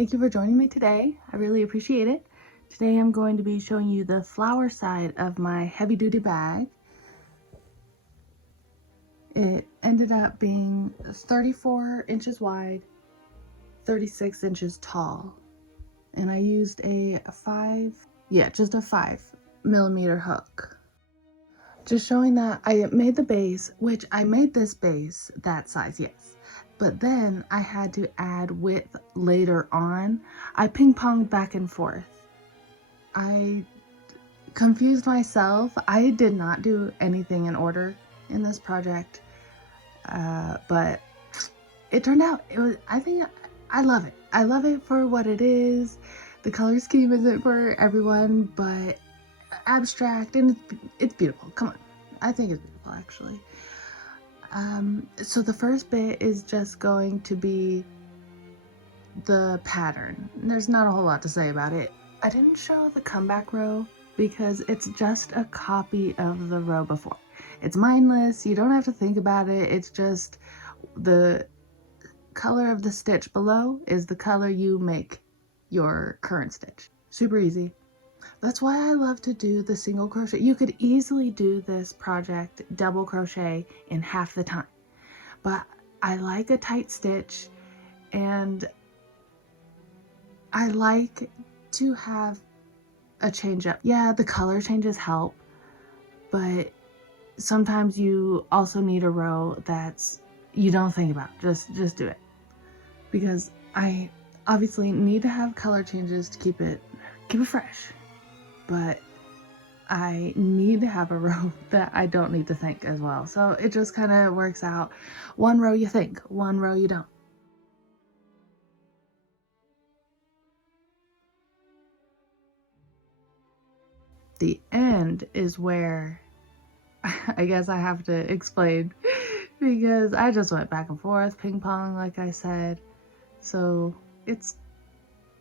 Thank you for joining me today. I really appreciate it. Today I'm going to be showing you the flower side of my heavy duty bag. It ended up being 34 inches wide, 36 inches tall, and I used just a 5mm hook. Just showing that I made the base, which I made this base that size, yes. But then I had to add width later on. I ping-ponged back and forth. I confused myself. I did not do anything in order in this project, but it turned out, I love it. I love it for what it is. The color scheme isn't for everyone, but abstract, and it's beautiful. Come on. I think it's beautiful, actually. So the first bit is just going to be the pattern. There's not a whole lot to say about it. I didn't show the comeback row because it's just a copy of the row before. It's mindless, you don't have to think about it, it's just the color of the stitch below is the color you make your current stitch. Super easy. That's why I love to do the single crochet. You could easily do this project double crochet in half the time, but I like a tight stitch and I like to have a change up. Yeah, the color changes help, but sometimes you also need a row that's you don't think about. Just do it. Because I obviously need to have color changes to keep it fresh. But I need to have a row that I don't need to think as well. So it just kind of works out. One row you think, one row you don't. The end is where I guess I have to explain because I just went back and forth, ping pong, like I said. So it's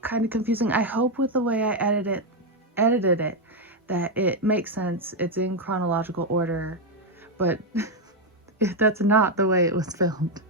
kind of confusing. I hope with the way I edited it that it makes sense. It's in chronological order, but that's not the way it was filmed.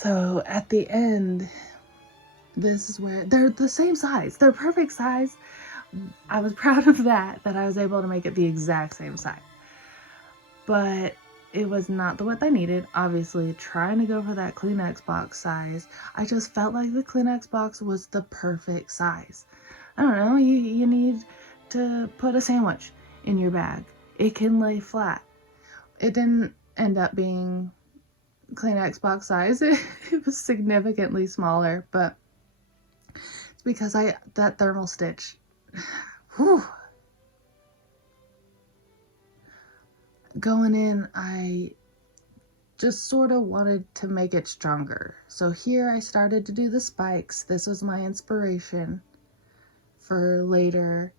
So at the end, this is where they're the same size. They're perfect size. I was proud of that I was able to make it the exact same size. But it was not the width I needed. Obviously, trying to go for that Kleenex box size, I just felt like the Kleenex box was the perfect size. I don't know, you need to put a sandwich in your bag. It can lay flat. It didn't end up being Kleenex box size. It was significantly smaller, but it's because that thermal stitch, whew. Going in, I just sort of wanted to make it stronger. So here I started to do the spikes. This was my inspiration for later.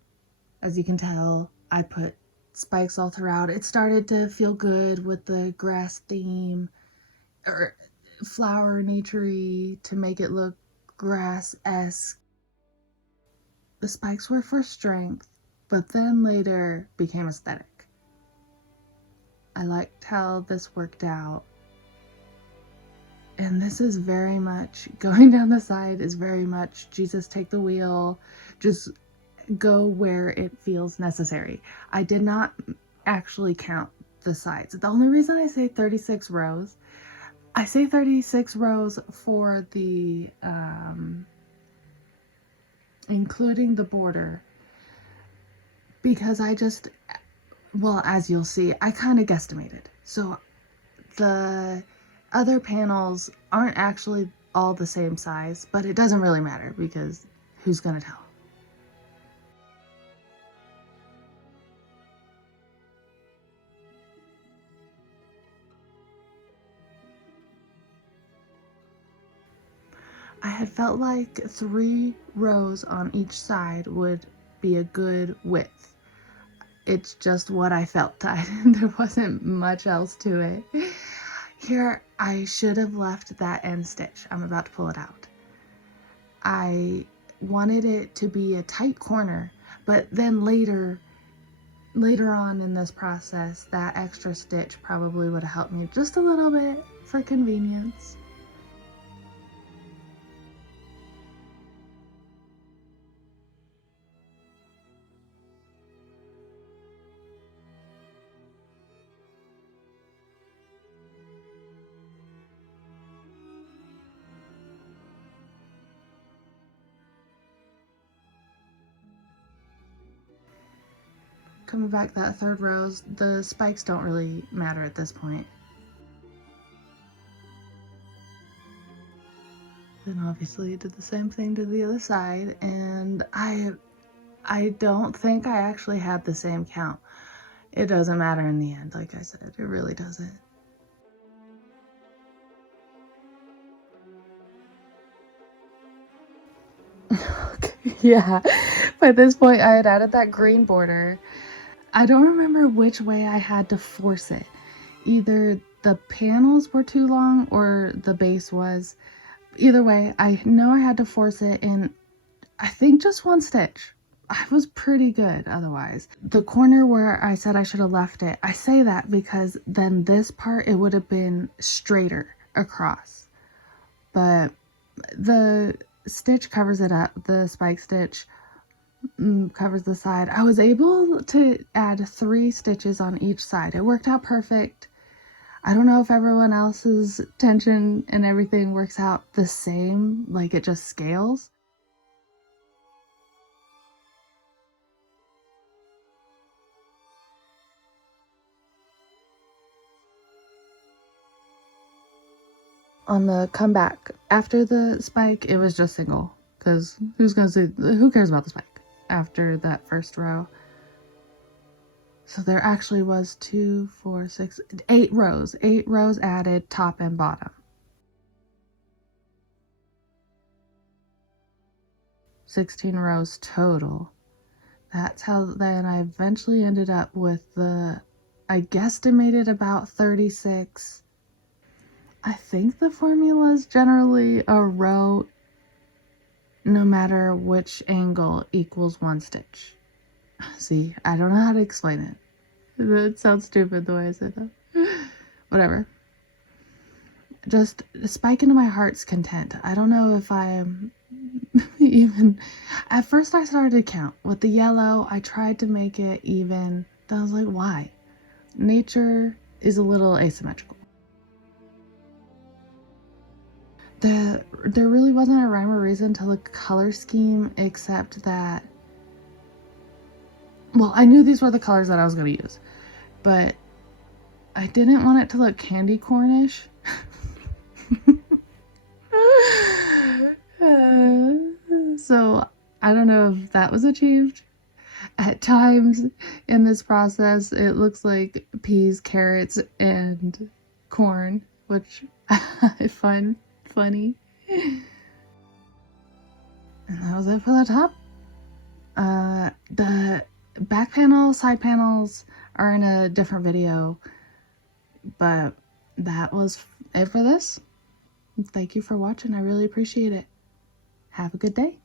As you can tell, I put spikes all throughout. It started to feel good with the grass theme or flower nature-y to make it look grass-esque. The spikes were for strength, but then later became aesthetic. I liked how this worked out. And this is very much, going down the side is very much, Jesus, take the wheel, just go where it feels necessary. I did not actually count the sides. The only reason I say 36 rows, I say 36 rows for the, including the border, because I just, well, as you'll see, I kind of guesstimated. So the other panels aren't actually all the same size, but it doesn't really matter because who's gonna tell? I had felt like 3 rows on each side would be a good width. It's just what I felt. There wasn't much else to it. Here, I should have left that end stitch. I'm about to pull it out. I wanted it to be a tight corner, but then later on in this process, that extra stitch probably would have helped me just a little bit for convenience. Coming back that third row, the spikes don't really matter at this point. Then obviously did the same thing to the other side, and I don't think I actually had the same count. It doesn't matter in the end, like I said, it really doesn't. Okay, yeah, by this point I had added that green border. I don't remember which way I had to force it. Either the panels were too long or the base was. Either way, I know I had to force it in, I think, just 1 stitch. I was pretty good otherwise. The corner where I said I should have left it, I say that because then this part, it would have been straighter across. But the stitch covers it up. The spike stitch covers the side. I was able to add 3 stitches on each side. It worked out perfect. I don't know if everyone else's tension and everything works out the same, like it just scales. On the comeback after the spike, it was just single, because who cares about the spike after that first row? So there actually was 2, 4, 6, 8 rows. 8 rows added, top and bottom. 16 rows total. That's how then I eventually ended up with I guesstimated about 36. I think the formula is generally a row, no matter which angle, equals 1 stitch. See, I don't know how to explain it. It sounds stupid the way I said that. Whatever. just spike into my heart's content. I don't know if I'm even, at first I started to count with the yellow. I tried to make it even. Then I was like, why? Nature is a little asymmetrical. There really wasn't a rhyme or reason to the color scheme, except that, well, I knew these were the colors that I was going to use, but I didn't want it to look candy cornish. So I don't know if that was achieved. At times in this process, it looks like peas, carrots, and corn, which I find funny. And that was it for the top. The back panel, side panels are in a different video, but that was it for this. Thank you for watching. I really appreciate it. Have a good day.